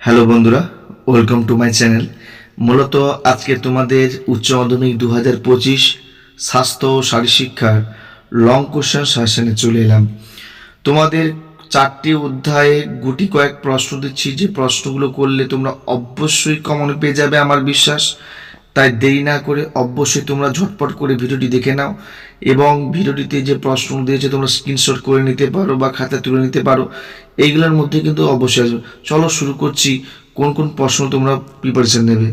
Hello বন্ধুরা, welcome to my channel. মূলত আজকে তোমাদের উচ্চ মাধ্যমিক 2025 স্বাস্থ্য ও শারীরশিক্ষার লং কোশ্চেন সেশনে চলে এলাম। তোমাদের 4টি অধ্যায়ে গুটি কয়েক প্রশ্ন দিচ্ছি, যে প্রশ্নগুলো করলে তোমরা অবশ্যই কমন পেয়ে যাবে আমার বিশ্বাস। তাই দেরি না করে অবশ্যই তোমরা ঝটপট করে ভিডিওটি দেখে নাও এবং ভিডিওটিতে যে প্রশ্ন দিয়েছে তোমরা স্ক্রিনশট করে নিতে পারো বা খাতা তুলে নিতে পারো। এইগুলোর মধ্যে কিন্তু অবশ্যই আসবে। চলো শুরু করছি, কোন কোন প্রশ্ন তোমরা প্রিপারেশন নেবে।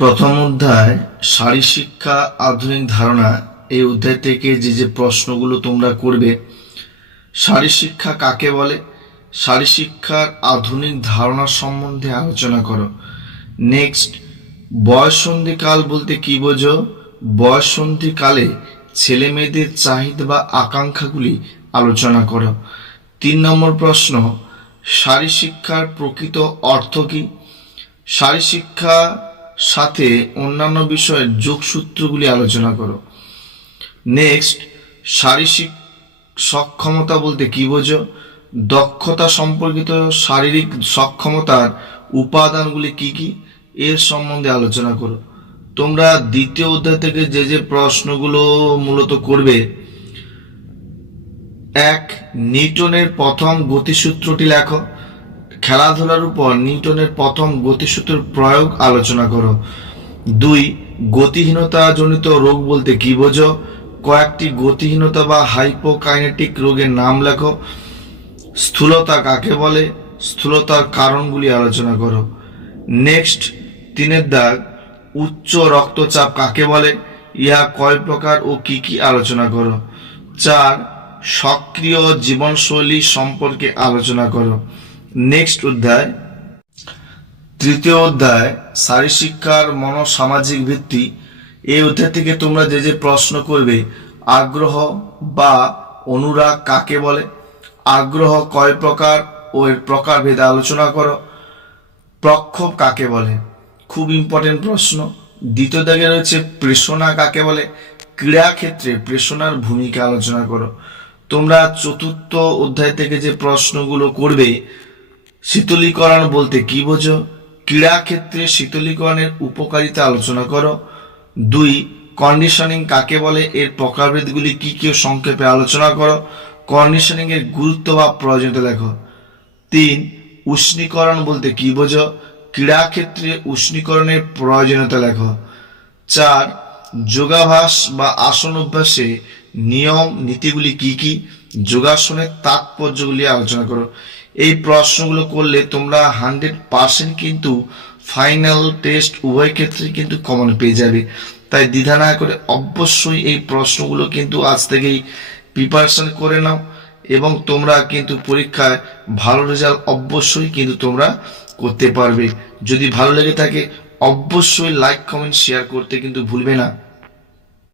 প্রথম অধ্যায় শারীরশিক্ষা আধুনিক ধারণা। এই অধ্যায় থেকে যে প্রশ্নগুলো তোমরা করবে, শারীরশিক্ষা কাকে বলে, শারীরশিক্ষার আধুনিক ধারণা সম্বন্ধে আলোচনা করো। নেক্সট, বয়ঃসন্ধিকাল বলতে কি বোঝো, বয়ঃসন্ধিকালে ছেলে মেয়েদের চাহিদা বা আকাঙ্ক্ষাগুলি আলোচনা করো। 3 নম্বর প্রশ্ন, শারীরশিক্ষার প্রকৃত অর্থ কি, শারীরশিক্ষা সাথে অন্যান্য বিষয়ের যোগসূত্রগুলি আলোচনা করো। নেক্সট, শারীরিক সক্ষমতা বলতে কি বোঝো, দক্ষতা সম্পর্কিত শারীরিক সক্ষমতার উপাদানগুলি কি কি, এর সম্বন্ধে আলোচনা করো। তোমরা দ্বিতীয় অধ্যায় থেকে যে প্রশ্নগুলো মূলত করবে, 1. নিউটনের প্রথম গতিসূত্রটি লেখো। খেলাধুলার উপর নিউটনের প্রথম গতিসূত্রের প্রয়োগ আলোচনা করো। 2. গতিহীনতা জনিত রোগ বলতে কি বোঝো, কয়েকটি গতিহীনতা বা হাইপোকাইনেটিক রোগের নাম লেখো। স্থূলতা কাকে বলে, স্থূলতার কারণগুলি আলোচনা করো। নেক্সট, 3 দাগ, উচ্চ রক্তচাপ কাকে বলে, ইহা কয় প্রকার ও কি কি আলোচনা করো। 4. সক্রিয় জীবনশৈলী সম্পর্কে আলোচনা করো। নেক্সট অধ্যায়, তৃতীয় অধ্যায় শারীরশিক্ষার মনোসামাজিক ভিত্তি। এই অধ্যায় থেকে তোমরা যে প্রশ্ন করবে, আগ্রহ বা অনুরাগ কাকে বলে, আগ্রহ কয় প্রকার ও এর প্রকারভেদ আলোচনা করো। প্রক্ষোভ কাকে বলে, খুব ইম্পর্টেন্ট প্রশ্ন। দ্বিতীয় দাগে রয়েছে প্রেষণা কাকে বলে, ক্রীড়াক্ষেত্রে প্রেষণার ভূমিকা আলোচনা করো। তোমরা চতুর্থ অধ্যায় থেকে যে প্রশ্নগুলো করবে, শীতলীকরণ বলতে কি বোঝো, ক্রীড়াক্ষেত্রে শীতলীকরণের উপকারিতা আলোচনা করো। 2. কন্ডিশনিং কাকে বলে, এর প্রকারভেদগুলি কি কি সংক্ষেপে আলোচনা করো। কন্ডিশনিং এর গুরুত্ব বা প্রয়োজনীয়তা লেখো। 3. উষ্ণীকরণ বলতে কি বোঝো, ক্রীড়াক্ষেত্রে উষ্ণীকরণের প্রয়োজনীয়তা লেখো। 4. যোগাভ্যাস বা আসন অভ্যাসে নিয়ম নীতিগুলি কি কি, যোগাসনের তাৎপর্যগুলি আলোচনা করো। এই প্রশ্নগুলো করলে তোমরা 100% কিন্তু ফাইনাল টেস্ট উভয় ক্ষেত্রে কিন্তু কমন পেয়ে যাবে। তাই দ্বিধা না করে অবশ্যই এই প্রশ্নগুলো কিন্তু আজ থেকেই প্রিপারেশন করে নাও এবং তোমরা কিন্তু পরীক্ষায় ভালো রেজাল্ট অবশ্যই কিন্তু তোমরা করতে পারবে। যদি ভালো লেগে থাকে অবশ্যই লাইক কমেন্ট শেয়ার করতে কিন্তু ভুলবে না।